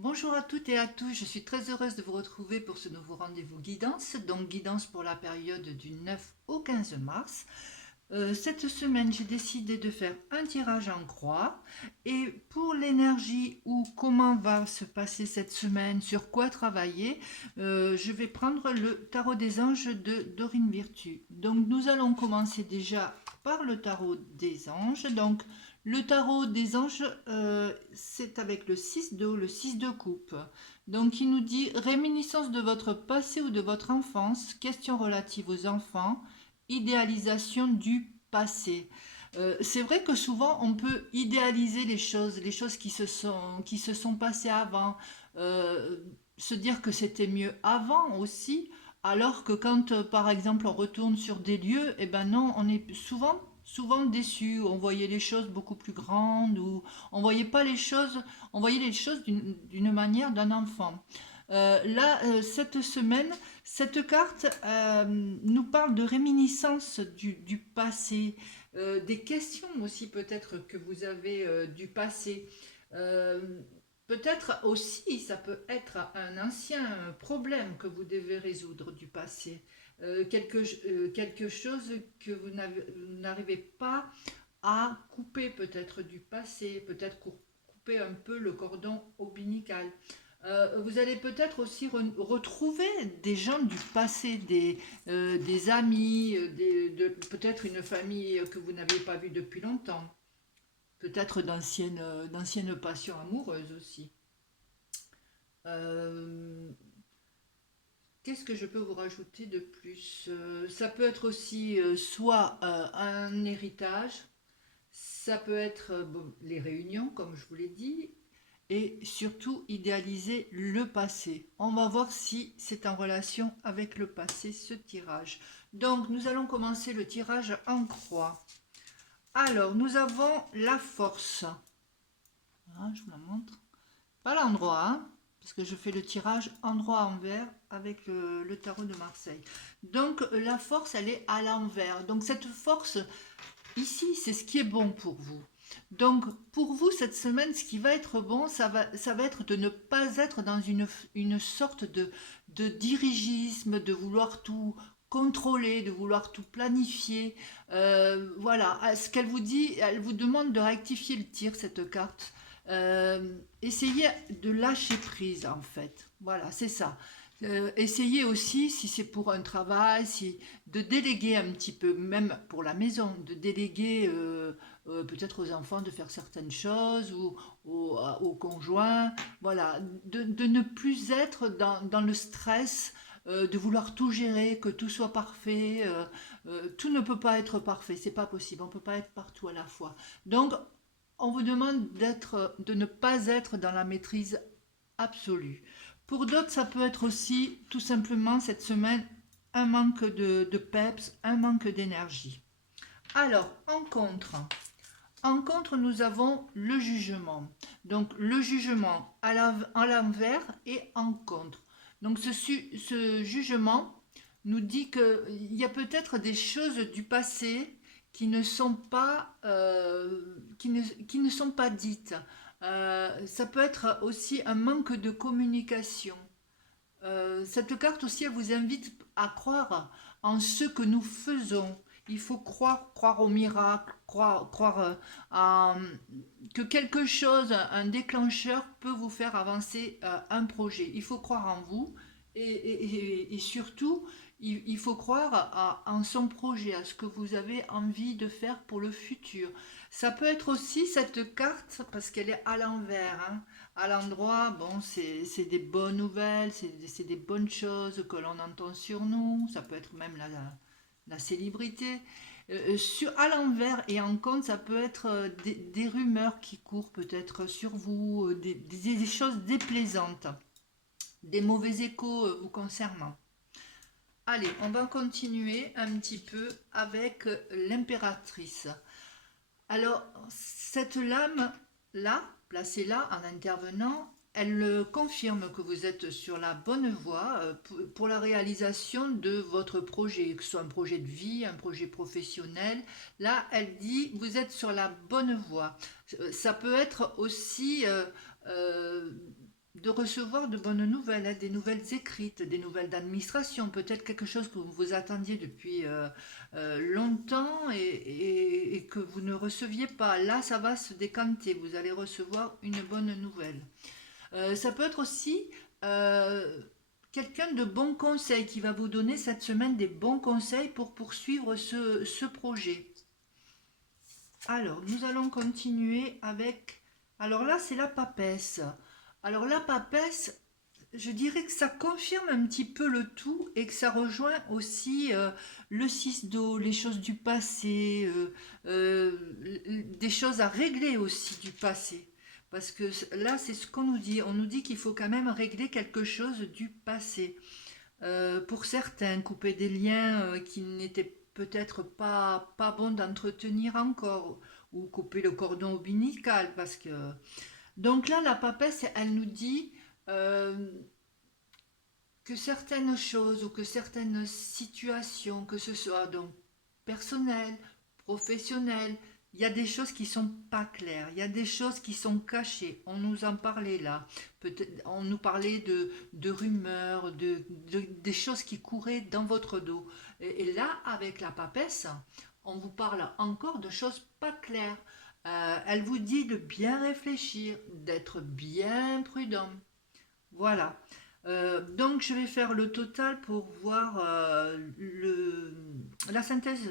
Bonjour à toutes et à tous, je suis très heureuse de vous retrouver pour ce nouveau rendez-vous guidance, donc guidance pour la période du 9 au 15 mars. Cette semaine, j'ai décidé de faire un tirage en croix et pour l'énergie ou comment va se passer cette semaine, sur quoi travailler, je vais prendre le tarot des anges de Dorine Virtue. Donc nous allons commencer déjà par le tarot des anges. Donc le tarot des anges, c'est avec le 6 de haut, le 6 de coupe. Donc il nous dit réminiscence de votre passé ou de votre enfance, questions relatives aux enfants, idéalisation du passé. C'est vrai que souvent on peut idéaliser les choses qui se sont passées avant, euh, se dire que c'était mieux avant aussi, alors que quand par exemple on retourne sur des lieux, eh ben non, on est souvent déçu. On voyait les choses beaucoup plus grandes ou on voyait pas les choses, on voyait les choses d'une manière d'un enfant. Cette semaine, cette carte nous parle de réminiscence du passé, des questions aussi peut-être que vous avez du passé. Euh, Peut-être aussi, ça peut être un ancien problème que vous devez résoudre du passé. Quelque chose que vous n'arrivez pas à couper peut-être du passé, peut-être couper un peu le cordon ombilical. Vous allez peut-être aussi retrouver des gens du passé, des amis, peut-être une famille que vous n'avez pas vue depuis longtemps, peut-être d'anciennes passions amoureuses aussi. Euh, Qu'est-ce que je peux vous rajouter de plus? Ça peut être aussi soit un héritage, ça peut être bon, les réunions, comme je vous l'ai dit, et surtout idéaliser le passé. On va voir si c'est en relation avec le passé, ce tirage. Donc, nous allons commencer le tirage en croix. Alors, nous avons la force. Voilà, je vous la montre. Pas l'endroit, hein, parce que je fais le tirage endroit envers avec le tarot de Marseille. Donc, la force, elle est à l'envers. Donc, cette force, ici, c'est ce qui est bon pour vous. Donc, pour vous, cette semaine, ce qui va être bon, ça va être de ne pas être dans une sorte de dirigisme, de vouloir tout contrôler, de vouloir tout planifier. Voilà, ce qu'elle vous dit, elle vous demande de rectifier le tir, cette carte. Essayez de lâcher prise, en fait. Voilà, c'est ça. Essayez aussi, si c'est pour un travail, de déléguer un petit peu, même pour la maison, de déléguer peut-être aux enfants de faire certaines choses ou aux conjoints. Voilà, de ne plus être dans le stress, de vouloir tout gérer, que tout soit parfait. Tout ne peut pas être parfait, c'est pas possible, on ne peut pas être partout à la fois. Donc, on vous demande de ne pas être dans la maîtrise absolue. Pour d'autres, ça peut être aussi tout simplement cette semaine un manque de peps, un manque d'énergie. Alors, en contre, nous avons le jugement. Donc, le jugement à l'envers et en contre. Donc, ce jugement nous dit qu'il y a peut-être des choses du passé qui ne sont pas dites. Ça peut être aussi un manque de communication. Cette carte aussi, elle vous invite à croire en ce que nous faisons. Il faut croire au miracle, croire que quelque chose, un déclencheur peut vous faire avancer un projet. Il faut croire en vous et surtout, il faut croire en son projet, à ce que vous avez envie de faire pour le futur. Ça peut être aussi cette carte, parce qu'elle est à l'envers, hein, à l'endroit, bon, c'est des bonnes nouvelles, c'est des bonnes choses que l'on entend sur nous, ça peut être même la célébrité. À l'envers et en compte, ça peut être des rumeurs qui courent peut-être sur vous, des choses déplaisantes, des mauvais échos vous concernant. Allez, on va continuer un petit peu avec l'impératrice. Alors, cette lame-là, placée là en intervenant, elle confirme que vous êtes sur la bonne voie pour la réalisation de votre projet, que ce soit un projet de vie, un projet professionnel. Là, elle dit, vous êtes sur la bonne voie. Ça peut être aussi euh, de recevoir de bonnes nouvelles, hein, des nouvelles écrites, des nouvelles d'administration, peut-être quelque chose que vous attendiez depuis longtemps et que vous ne receviez pas. Là, ça va se décanter, vous allez recevoir une bonne nouvelle. Ça peut être aussi euh, quelqu'un de bons conseils qui va vous donner cette semaine des bons conseils pour poursuivre ce projet. Alors, nous allons continuer avec... Alors là, c'est la papesse. Alors la papesse, je dirais que ça confirme un petit peu le tout et que ça rejoint aussi le 6 d'eau, les choses du passé, des choses à régler aussi du passé. Parce que là, c'est ce qu'on nous dit. On nous dit qu'il faut quand même régler quelque chose du passé. Pour certains, couper des liens qui n'étaient peut-être pas bons d'entretenir encore, ou couper le cordon ombilical, parce que... Donc là, la papesse, elle nous dit euh, que certaines choses ou que certaines situations, que ce soit donc personnelles, professionnelles, il y a des choses qui sont pas claires, il y a des choses qui sont cachées. On nous en parlait là. Peut-être, on nous parlait de rumeurs, des choses qui couraient dans votre dos. Et là, avec la papesse, on vous parle encore de choses pas claires. Elle vous dit de bien réfléchir, d'être bien prudent. Voilà. Donc je vais faire le total pour voir la synthèse.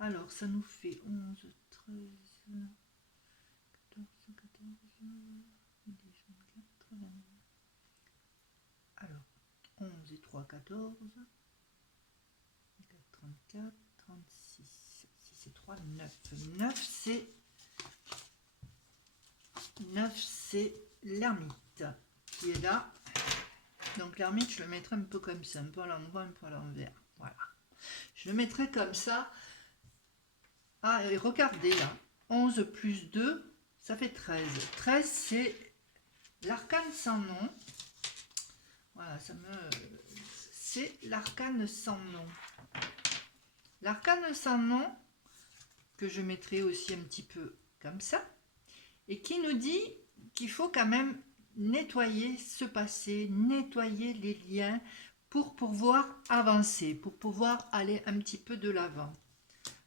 Alors ça nous fait 11, 13, 14, 14, 24, 20. Alors 11 et 3, 14, 34, 36, 6 et 3, 9. 9 c'est l'ermite qui est là. Donc l'ermite, je le mettrai un peu comme ça, un peu à l'endroit, un peu à l'envers. Voilà. Je le mettrai comme ça. Ah, et regardez là. 11 plus 2, ça fait 13. 13, c'est l'arcane sans nom. Voilà, c'est l'arcane sans nom. L'arcane sans nom, que je mettrai aussi un petit peu comme ça, et qui nous dit qu'il faut quand même nettoyer ce passé, nettoyer les liens pour pouvoir avancer, pour pouvoir aller un petit peu de l'avant.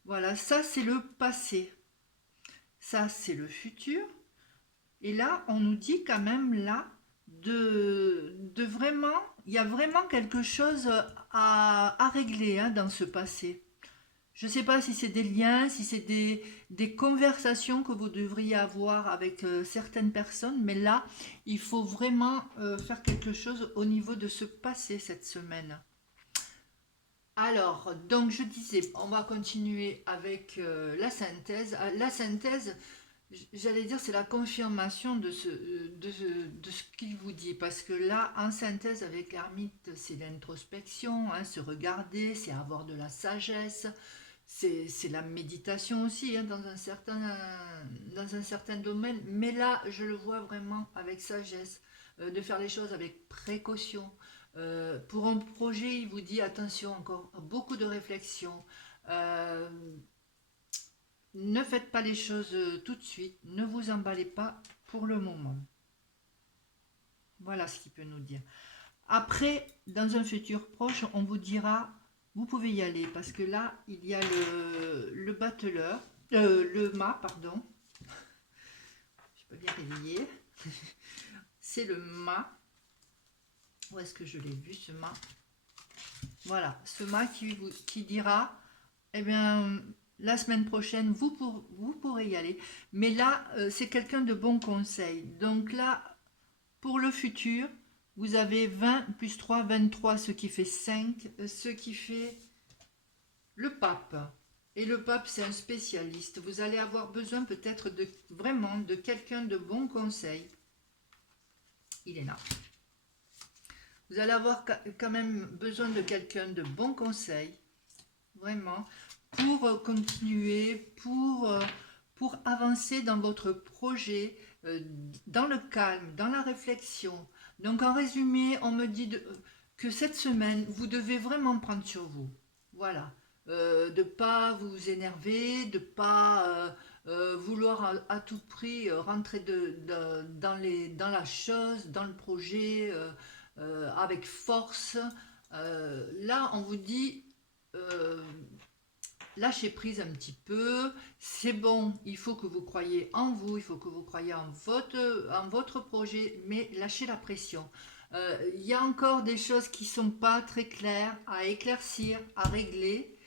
Voilà, ça c'est le passé, ça c'est le futur. Et là, on nous dit quand même là de vraiment, il y a vraiment quelque chose à régler hein, dans ce passé. Je ne sais pas si c'est des liens, si c'est des conversations que vous devriez avoir avec certaines personnes, mais là, il faut vraiment faire quelque chose au niveau de ce passé cette semaine. Alors, donc je disais, on va continuer avec la synthèse. La synthèse, j'allais dire, c'est la confirmation de ce qu'il vous dit. Parce que là, en synthèse avec l'ermite, c'est l'introspection, hein, se regarder, c'est avoir de la sagesse. C'est la méditation aussi hein, dans un certain domaine, mais là je le vois vraiment avec sagesse, de faire les choses avec précaution. Pour un projet, il vous dit attention, encore beaucoup de réflexion. Euh, ne faites pas les choses tout de suite, ne vous emballez pas pour le moment. Voilà ce qu'il peut nous dire. Après, dans un futur proche, on vous dira vous pouvez y aller parce que là, il y a le battleur, le mât, pardon. Je peux bien réveiller. C'est le mât. Où est-ce que je l'ai vu ce mât? Voilà, ce mât qui dira eh bien, la semaine prochaine, vous pourrez y aller. Mais là, c'est quelqu'un de bon conseil. Donc là, pour le futur, vous avez 20 plus 3, 23, ce qui fait 5, ce qui fait le pape. Et le pape, c'est un spécialiste. Vous allez avoir besoin peut-être de vraiment de quelqu'un de bon conseil. Il est là. Vous allez avoir quand même besoin de quelqu'un de bon conseil. Vraiment. Pour continuer, pour avancer dans votre projet, dans le calme, dans la réflexion. Donc en résumé, on me dit que cette semaine, vous devez vraiment prendre sur vous. Voilà. De ne pas vous énerver, de ne pas vouloir à tout prix rentrer dans la chose, dans le projet, avec force. Là, on vous dit, euh, lâchez prise un petit peu, c'est bon, il faut que vous croyiez en vous, il faut que vous croyiez en votre projet, mais lâchez la pression. Il y a encore des choses qui ne sont pas très claires à éclaircir, à régler.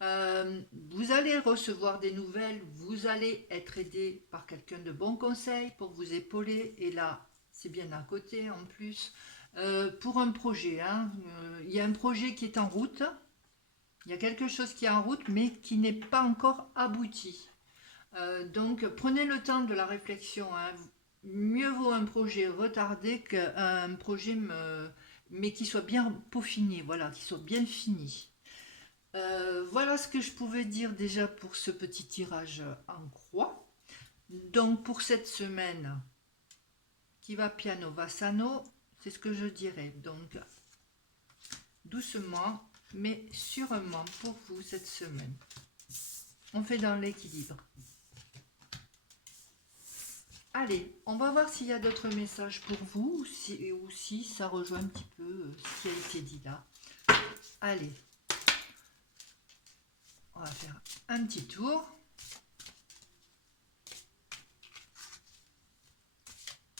Vous allez recevoir des nouvelles, vous allez être aidé par quelqu'un de bon conseil pour vous épauler, et là, c'est bien à côté en plus. Pour un projet, hein, il y a un projet qui est en route, il y a quelque chose qui est en route, mais qui n'est pas encore abouti. Donc, prenez le temps de la réflexion, hein. Mieux vaut un projet retardé qu'un projet mais qui soit bien peaufiné, voilà, qui soit bien fini. Voilà ce que je pouvais dire déjà pour ce petit tirage en croix. Donc pour cette semaine, qui va piano va sano, c'est ce que je dirais. Donc doucement, mais sûrement pour vous cette semaine. On fait dans l'équilibre. Allez, on va voir s'il y a d'autres messages pour vous ou si ça rejoint un petit peu ce qui a été dit là. Allez, on va faire un petit tour.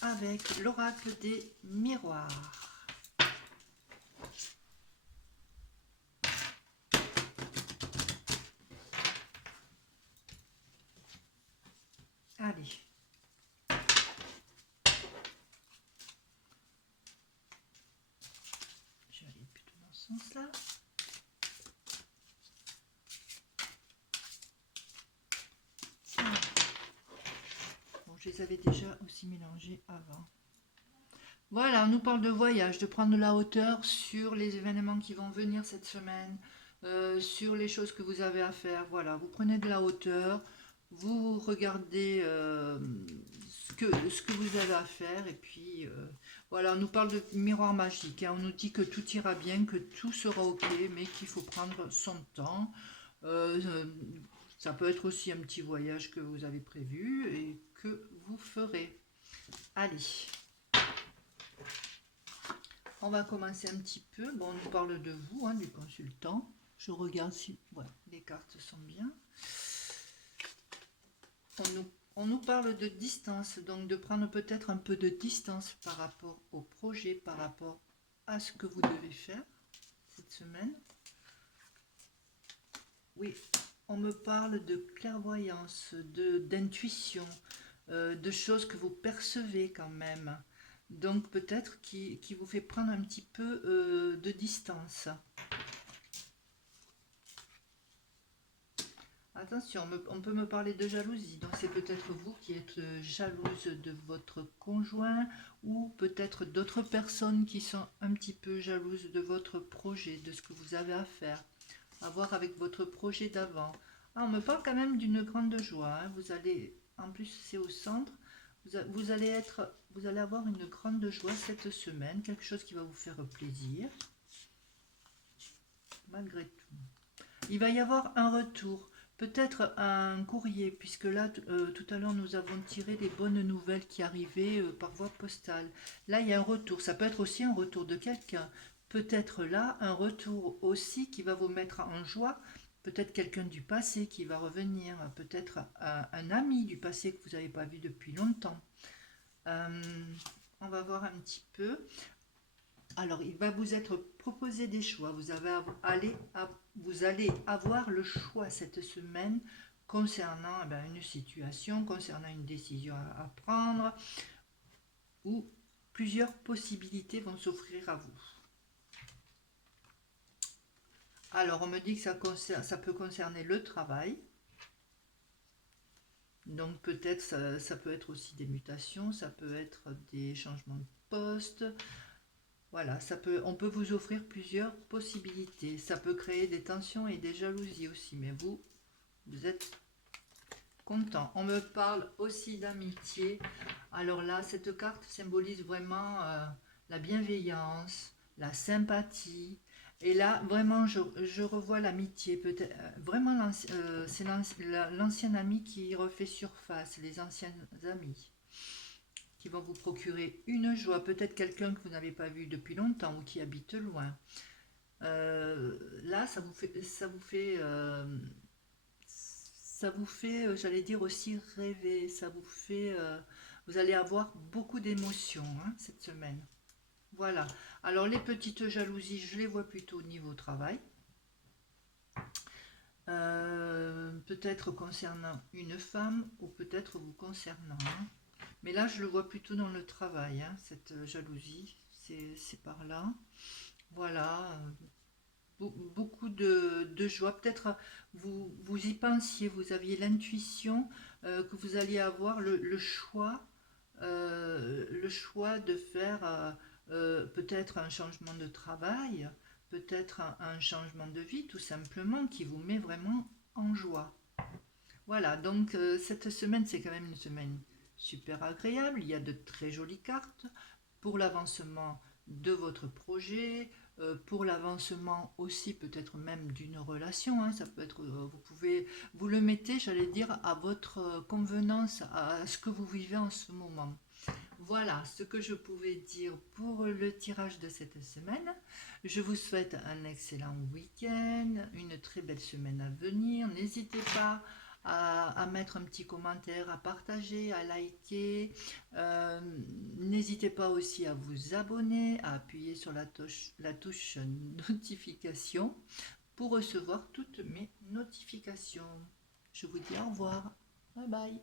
Avec l'oracle des miroirs. Allez. Je vais aller plutôt dans ce sens-là. Bon, je les avais déjà aussi mélangés avant. Voilà, on nous parle de voyage, de prendre de la hauteur sur les événements qui vont venir cette semaine, sur les choses que vous avez à faire. Voilà, vous prenez de la hauteur, vous regardez ce que vous avez à faire, et puis voilà, on nous parle de miroir magique, hein. On nous dit que tout ira bien, que tout sera ok, mais qu'il faut prendre son temps. Euh, Ça peut être aussi un petit voyage que vous avez prévu et que vous ferez. Allez. On va commencer un petit peu. Bon, on nous parle de vous, hein, du consultant. Je regarde si ouais, les cartes sont bien. On nous parle de distance, donc de prendre peut-être un peu de distance par rapport au projet, par rapport à ce que vous devez faire cette semaine. Oui, on me parle de clairvoyance, d'intuition, de choses que vous percevez quand même. Donc peut-être qui vous fait prendre un petit peu de distance. Attention, on peut me parler de jalousie, donc c'est peut-être vous qui êtes jalouse de votre conjoint ou peut-être d'autres personnes qui sont un petit peu jalouses de votre projet, de ce que vous avez à faire, à voir avec votre projet d'avant. Ah, on me parle quand même d'une grande joie, hein. Vous allez, en plus c'est au centre, vous allez avoir une grande joie cette semaine, quelque chose qui va vous faire plaisir, malgré tout. Il va y avoir un retour. Peut-être un courrier, puisque là, tout à l'heure, nous avons tiré les bonnes nouvelles qui arrivaient par voie postale. Là, il y a un retour. Ça peut être aussi un retour de quelqu'un. Peut-être là, un retour aussi qui va vous mettre en joie. Peut-être quelqu'un du passé qui va revenir. Peut-être un ami du passé que vous n'avez pas vu depuis longtemps. On va voir un petit peu. Alors, il va vous être proposé des choix. Vous allez avoir le choix cette semaine concernant une situation, concernant une décision à prendre, ou plusieurs possibilités vont s'offrir à vous. Alors, on me dit que ça peut concerner le travail. Donc, peut-être ça peut être aussi des mutations, ça peut être des changements de poste. Voilà, on peut vous offrir plusieurs possibilités. Ça peut créer des tensions et des jalousies aussi, mais vous êtes content. On me parle aussi d'amitié. Alors là, cette carte symbolise vraiment la bienveillance, la sympathie. Et là, vraiment, je revois l'amitié, peut-être, vraiment, c'est l'ancien ami qui refait surface, les anciens amis, qui vont vous procurer une joie, peut-être quelqu'un que vous n'avez pas vu depuis longtemps ou qui habite loin. Là, ça vous fait, j'allais dire aussi rêver, vous allez avoir beaucoup d'émotions hein, cette semaine. Voilà. Alors les petites jalousies, je les vois plutôt au niveau travail. Peut-être concernant une femme ou peut-être vous concernant, hein. Mais là, je le vois plutôt dans le travail, hein, cette jalousie. C'est par là. Voilà. Beaucoup de joie. Peut-être vous y pensiez, vous aviez l'intuition que vous alliez avoir le choix de faire peut-être un changement de travail, peut-être un changement de vie, tout simplement, qui vous met vraiment en joie. Voilà, donc cette semaine, c'est quand même une semaine super agréable. Il y a de très jolies cartes pour l'avancement de votre projet, pour l'avancement aussi peut-être même d'une relation, hein. Ça peut être, vous le mettez, j'allais dire, à votre convenance, à ce que vous vivez en ce moment. Voilà ce que je pouvais dire pour le tirage de cette semaine. Je vous souhaite un excellent week-end, une très belle semaine à venir. N'hésitez pas à mettre un petit commentaire, à partager, à liker. Euh, N'hésitez pas aussi à vous abonner, à appuyer sur la touche notification pour recevoir toutes mes notifications. Je vous dis au revoir. Bye bye.